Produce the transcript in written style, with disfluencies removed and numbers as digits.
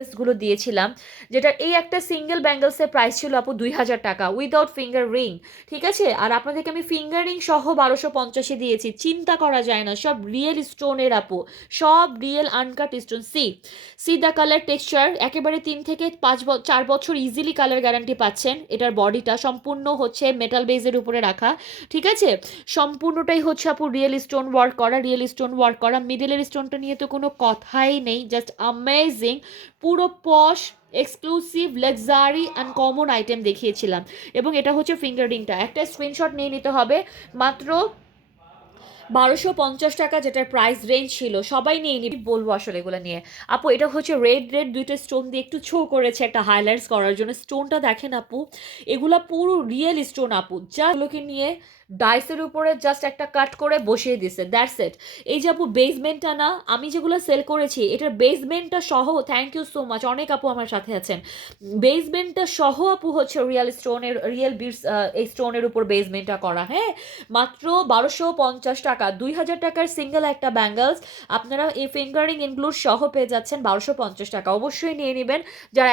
গুলো দিয়েছিলাম, যেটার এই একটা সিঙ্গেল ব্যাঙ্গলসের প্রাইস ছিল আপু 2,000 টাকা উইদাউট ফিঙ্গার রিং। ঠিক আছে, আর আপনাদেরকে আমি ফিঙ্গার রিং সহ 1250-এ দিয়েছি। চিন্তা করা যায় না, সব রিয়েল স্টোনের আপু, সব real uncut stone. See see the colour texture, একেবারে 3 থেকে 4 বছর ইজিলি কালার গ্যারান্টি পাচ্ছেন। এটার বডিটা সম্পূর্ণ হচ্ছে মেটাল বেজের উপরে রাখা। ঠিক আছে, সম্পূর্ণটাই হচ্ছে আপু রিয়েল স্টোন ওয়ার্ক করা, রিয়েল স্টোন ওয়ার্ক করা। মিডলের স্টোনটা নিয়ে তো কোনো কথাই নেই, জাস্ট অ্যামেজিং। পুরো পশ এক্সক্লুসিভ লাক্সারি আনকমন আইটেম দেখিয়েছিলাম। এবং এটা হচ্ছে ফিঙ্গার রিংটা, একটা স্ক্রিনশট নিয়ে নিতে হবে। মাত্র 1250 টাকা যেটার প্রাইস রেঞ্জ ছিল, সবাই নিয়ে নিবি বলবো আসলে এগুলো নিয়ে। আপু এটা হচ্ছে রেড রেড দুইটা স্টোন দিয়ে একটু ছো করেছে একটা হাইলাইটস করার জন্য। স্টোনটা দেখেন আপু, এগুলা পুরো রিয়েল স্টোন আপু, যা এগুলোকে নিয়ে ডাইসের উপরে জাস্ট একটা কাট করে বসিয়ে দিছে, দ্যাটস ইট। এই যে আপু বেসমেন্টটা না, আমি যেগুলো সেল করেছি এটার বেসমেন্টটা সহ, থ্যাংক ইউ সো মাচ, অনেক আপু আমার সাথে আছেন। বেসমেন্টটা সহ আপু হচ্ছে রিয়েল স্টোনের, রিয়েল বিটস, এই স্টোনের উপর বেসমেন্টটা করা। হ্যাঁ, মাত্র 1250 টাকা, 2,000 টাকার সিঙ্গেল একটা ব্যাঙ্গলস আপনারা এই ফিঙ্গারিং ইনক্লুড সহ পেয়ে যাচ্ছেন 1250 টাকা। অবশ্যই নিয়ে নেবেন যারা